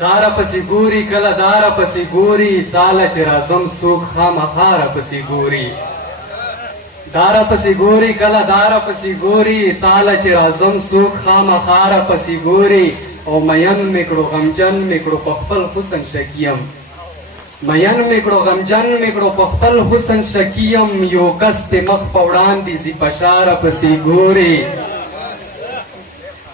داره پسې ګوري کله داره پسې ګوري تاله چې راځم څوک خامخا راپسې ګوري داره پسې ګوري کله داره پسې ګوري تاله چې راځم څوک خامخا راپسې ګوري او مین مې کړو غمجن مې کړو په خپل حسن شکیم مین مې کړو غمجن مې کړو په خپل حسن شکیم یو کس دې مخ په وړاندې ځي په شا راپسې ګوري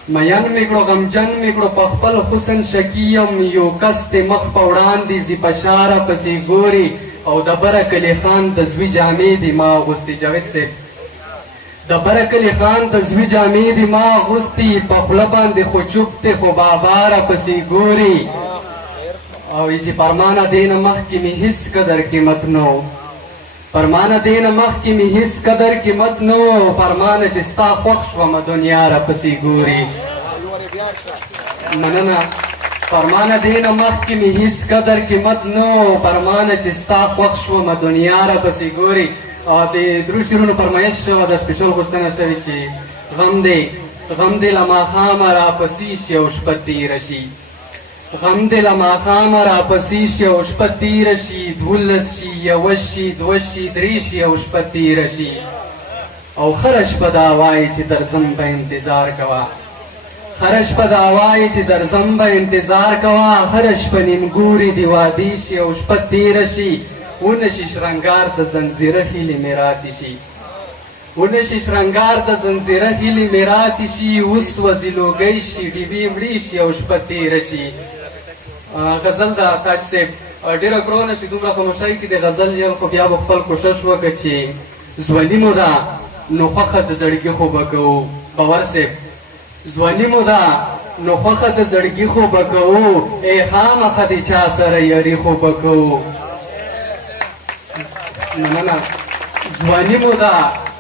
مین مې کړو غمجن مې کړو په خپل حسن شکیم یو کس دې مخ په وړاندې ځي په شا راپسې ګوري او د برکلي خان د زوی جامې دې ما اغوستې جاوید صاحب د برکلي خان د زوی جامې دې ما اغوستې په خوله باندې خو چوپ دی خو بابا راپسې ګوري او چې پرمانه دې نه مخکې مې هېڅ قدر قیمت نه و پرمانه دې نه مخکې مې هېڅ قدر قیمت نه و پرمانه چې ستا خوښ شومه دنیا راپسې ګوري مننه پرمانه دې نه مخکې مې هېڅ قدر قیمت نه و پرمانه چې ستا خوښ شومه دنیا راپسې ګوري د درو شعرونو فرمایش شوه ده سپیشل غوښتنه شوې چې غم دې له ماښامه راپسې شي او شپه تېره شي غم دې له ماښامه راپسې شي او شپه تېره شي 12 شي 1 شي 2 شي 3 شي او شپه تېره شي او خره شپه دا وایي چې درځم به انتظار کوه هره شپه دا وایي چې درځم به انتظار کوه هره شپه نیمګوري دې وادي شي او شپه تېره شي ونشي شرنګار د زنځیره هیلې مې راتې شي ونشي شرنګار د زنځیره هیلې مې راتې شي اوس وځي لوګی شي ډیبې مړې شي او شپه تېره شي غزل د تاج صاحب ډېره ګرانه شي دومره خاموشۍ کې د غزل یل خو بیا به خپل کوشش وکړه چې ځواني مو ده نو خوښه د زړګي خو به کوو باور صاحب ځواني مو ده نو خوښه د زړګي خو به کوو ای خامخه د چا سره یاري خو به کوو مننه ځواني مو ده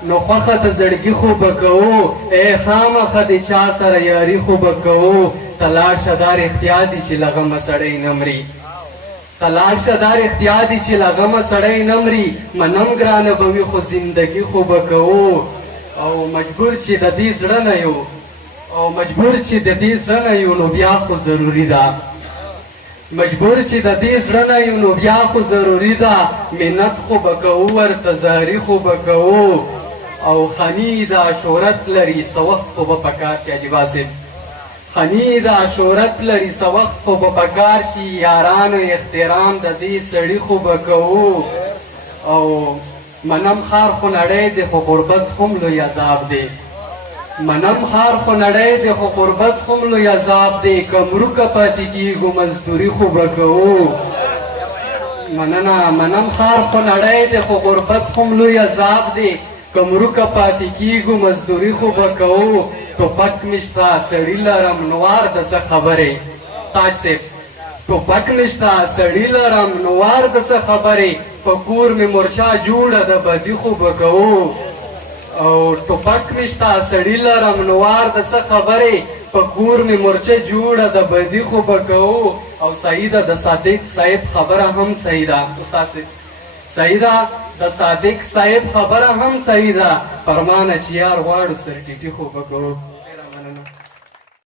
نو خوښه د زړګي خو به کوو ای خامخه د چا سره یاري خو به کوو ته لاړ شه دا رښتیا دي چې له غمه سړی نه مري ته لاړ شه دا رښتیا دي چې له غمه سړی نه مري منم ګرانه به وي خو زندګي خو به کوو او مجبور چې د دې زړه نه یو او مجبور چې د دې زړه نه یو نو بیا خو ضروري ده مجبور چې د دې زړه نه یو نو بیا خو ضروري ده منت خو به کوو ورته زاري خو به کوو او خني دا شهرت لري څه وخت خو به پکار شي عجیبه صاحب خني دا شهرت لري څه وخت خو به پکار شي یارانو احترام د دې سړي خو به کوو او منم خار خو نړۍ دی خو غربت هم لوی عذاب دی منم خار خو نړۍ دی خو غربت هم لوی عذاب دی که مروکه پاتې کېږو مزدوري خو به کوو مننه منم خار خو نړۍ دی خو غربت هم لوی عذاب دی که مروکه پاتې کېږو مزدوري خو به کوو ټوپک مې شته سړي لرم نوار د څه خبرې تاج صاحب ټوپک مې شته سړي لرم نوار د څه خبرې په کور مې مورچا جوړه د بدي خو به کوو او ټوپک مې شته سړي لرم نوار د څه خبرې په کور مې مورچه جوړه د بدي خو به کوو او صحیح ده د صادق صاحب خبره هم صحیح ده استاد صحیح ده د صادق صاحب خبره هم صحیح ده فرمانه چې یار غواړو سر ټیټي خو به کوو